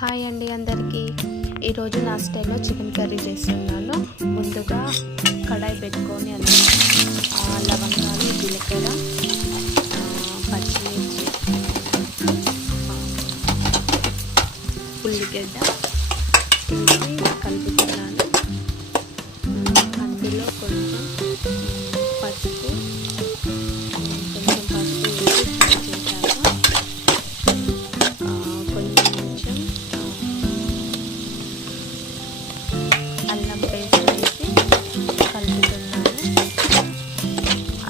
Hi అండి అందరికీ. ఈరోజు నా స్టైల్లో చికెన్ కర్రీ చేస్తున్నాను. ముందుగా కడాయి పెట్టుకొని అందులో లవంగాలు, జీలకర్ర, పచ్చిమిర్చి, ఉల్లిగడ్డ వేసి కలుపుతున్నాను. అందులో కొంచెం పసుపు వేసి ఫ్రై చేశాక కొంచెం అల్లం పేస్ట్ వేసి కలుపుతున్నాను.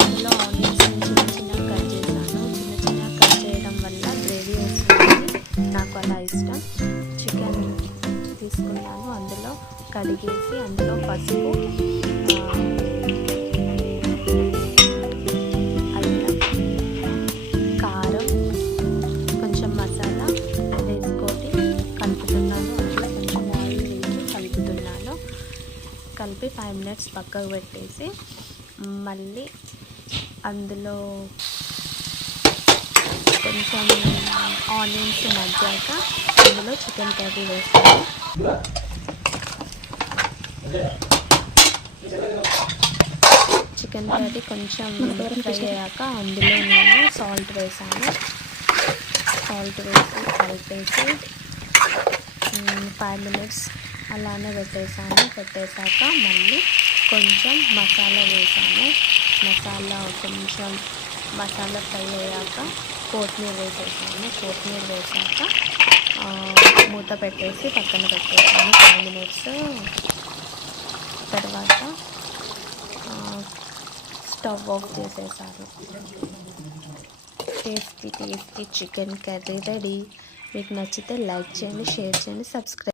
అందులో ఆనియన్స్ చిన్న చిన్నగా కట్ చేశాను. చిన్న చిన్నగా కట్ చేయడం వల్ల గ్రేవీ వస్తుంది, నాకు అలా ఇష్టం. చికెన్ తీసుకున్నాను, అందులో కడిగేసి అందులో పసుపు, అల్లం, కారం, కొంచెం మసాలా వేసుకొని కలుపుతున్నాను. అందులో కొంచెం ఆయిల్ వేసి కలుపుతున్నాను. కలిపి 5 minutes పక్కకు పెట్టేసి మళ్ళీ అందులో కొంచెం ఆనియన్స్ మగ్గాక అందులో చికెన్ కర్రీ వేస్తాను. చికెన్ కర్రీ కొంచెం ఫ్రై అయ్యాక అందులో నేను సాల్ట్ వేసాను. సాల్ట్ వేసి కలిపేసి 5 minutes అలానే పెట్టేశాక మళ్ళీ కొంచెం మసాలా వేసాను. కొంచెం మసాలా ఫ్రై అయ్యాక కొత్తిమీర వేసాక మూత పెట్టేసి పక్కన పెట్టేసాను. 5 minutes తర్వాత స్టవ్ ఆఫ్ చేసేసాను. Tasty chicken curry ready. మీకు నచ్చితే లైక్ చేయండి, షేర్ చేయండి, సబ్స్క్రైబ్